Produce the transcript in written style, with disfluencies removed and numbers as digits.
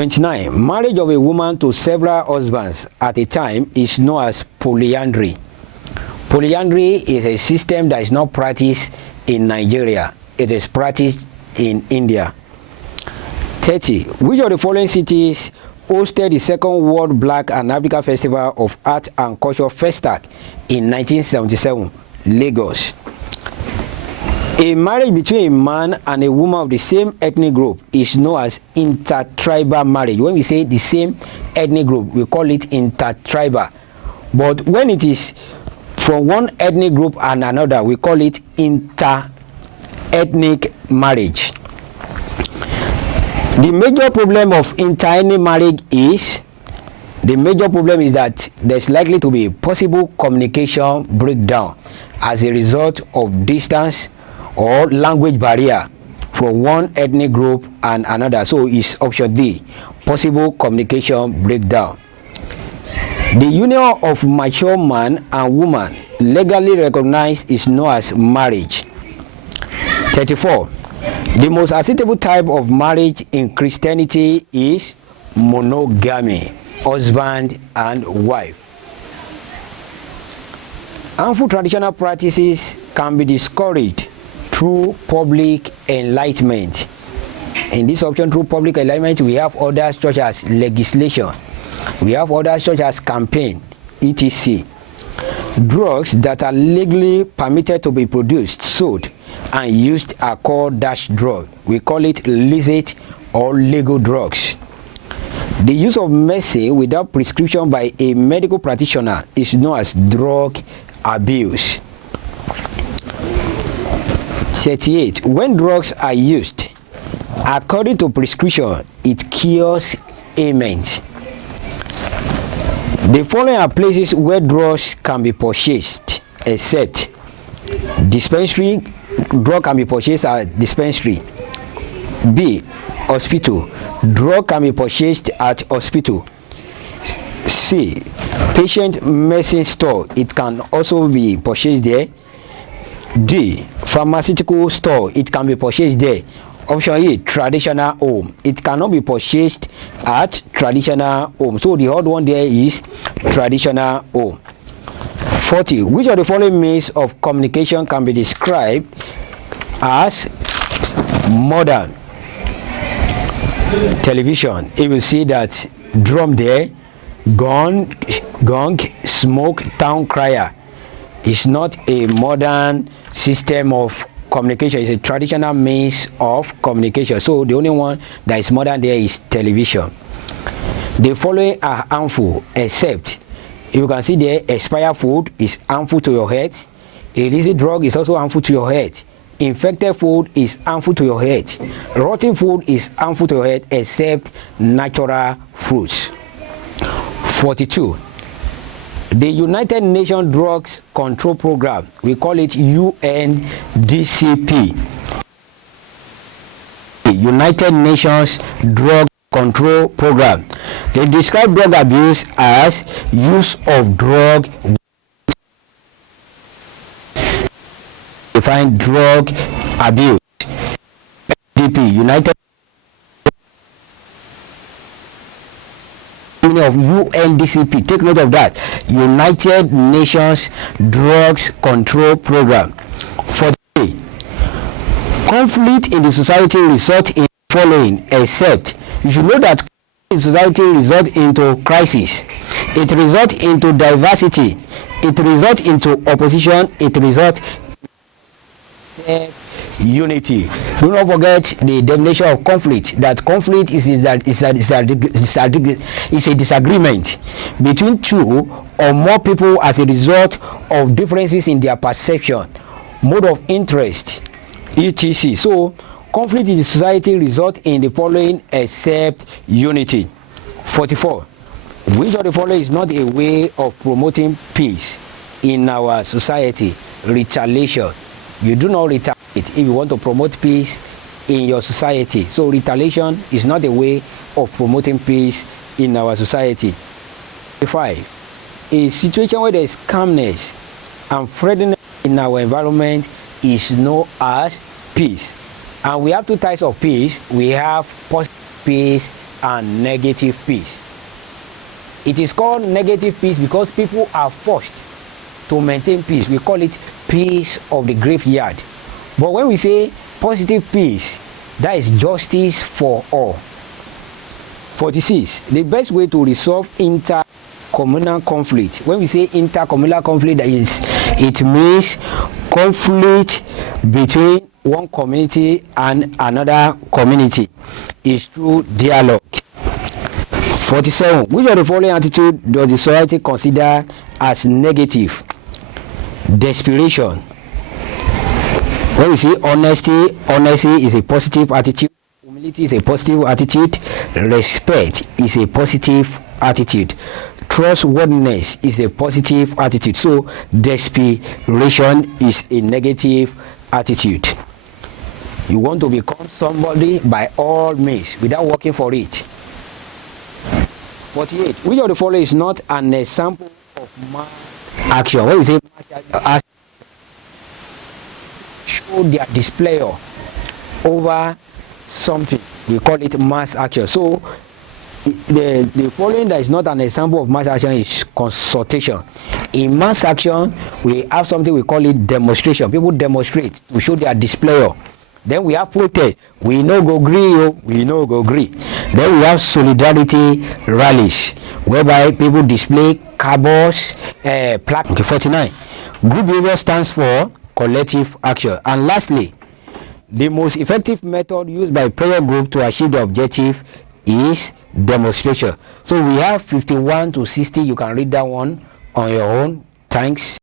29. Marriage of a woman to several husbands at a time is known as polyandry. Polyandry is a system that is not practiced in Nigeria. It is practiced in India. 30. Which of the following cities hosted the second World Black and Africa Festival of Art and Culture FESTAC in 1977? Lagos. A marriage between a man and a woman of the same ethnic group is known as InterTribal Marriage. When we say the same ethnic group, we call it InterTribal. But when it is from one ethnic group and another, we call it inter-ethnic marriage. The major problem of inter-ethnic marriage is that there's likely to be a possible communication breakdown as a result of distance or language barrier from one ethnic group and another. So it's option D, possible communication breakdown. The union of mature man and woman legally recognized is known as marriage. 34. The most acceptable type of marriage in Christianity is monogamy, husband and wife. Harmful traditional practices can be discouraged through public enlightenment. In this option, through public enlightenment, we have others such as legislation. We have others such as campaign, etc. Drugs that are legally permitted to be produced, sold, and used are called dash drug. We call it illicit or legal drugs. The use of medicine without prescription by a medical practitioner is known as drug abuse. 38. When drugs are used according to prescription, it cures ailments. The following are places where drugs can be purchased, except dispensary. Drug can be purchased at dispensary. B. Hospital. Drug can be purchased at hospital. C. Patient medicine store. It can also be purchased there. D. Pharmaceutical store. It can be purchased there. Option E. Traditional home. It cannot be purchased at traditional home. So the odd one there is traditional home. 40. Which of the following means of communication can be described as modern? Television. You will see that drum there, gong, smoke, town crier. Is not a modern system of communication. It's a traditional means of communication. So the only one that is modern there is television. The following are harmful, except you can see there, expired food is harmful to your health. Illicit drug is also harmful to your health. Infected food is harmful to your health. Rotten food is harmful to your health, except natural fruits. 42. The United Nations Drugs Control Program, we call it UNDCP. United Nations Drug Control Program. They describe drug abuse as use of drug. Define drug abuse. UNDP, United of UNDCP. Take note of that. United Nations Drugs Control Program. 43. Conflict in the society result in the following, except you should know that in society result into crisis. It result into diversity. It result into opposition. It result in unity. Do not forget the definition of conflict. That conflict is a disagreement between two or more people as a result of differences in their perception, mode of interest, etc. So conflict in the society result in the following, except unity. 44. Which of the following is not a way of promoting peace in our society? Retaliation. You do not retaliate if you want to promote peace in your society. So retaliation is not a way of promoting peace in our society. 5. A situation where there is calmness and friendliness in our environment is known as peace. And we have two types of peace. We have positive peace and negative peace. It is called negative peace because people are forced to maintain peace. We call it peace of the graveyard. But when we say positive peace, that is justice for all. 46. The best way to resolve intercommunal conflict. When we say intercommunal conflict, it means conflict between one community and another community is through dialogue. 47. Which of the following attitude does the society consider as negative? Desperation. When we say honesty is a positive attitude. Humility is a positive attitude. Respect is a positive attitude. Trustworthiness is a positive attitude. So desperation is a negative attitude. You want to become somebody by all means without working for it. 48. Which of the following is not an example of mass action? When we say mass action, show their display over something, we call it mass action. So the following that is not an example of mass action is consultation. In mass action, we have something we call it demonstration. People demonstrate to show their display. Then we have protest. We no go agree. We no go agree. Then we have solidarity rallies, whereby people display cardboards, plaque. Okay, 49. Group behavior stands for collective action. And lastly, the most effective method used by prayer group to achieve the objective is demonstration. So we have 51 to 60. You can read that one on your own. Thanks.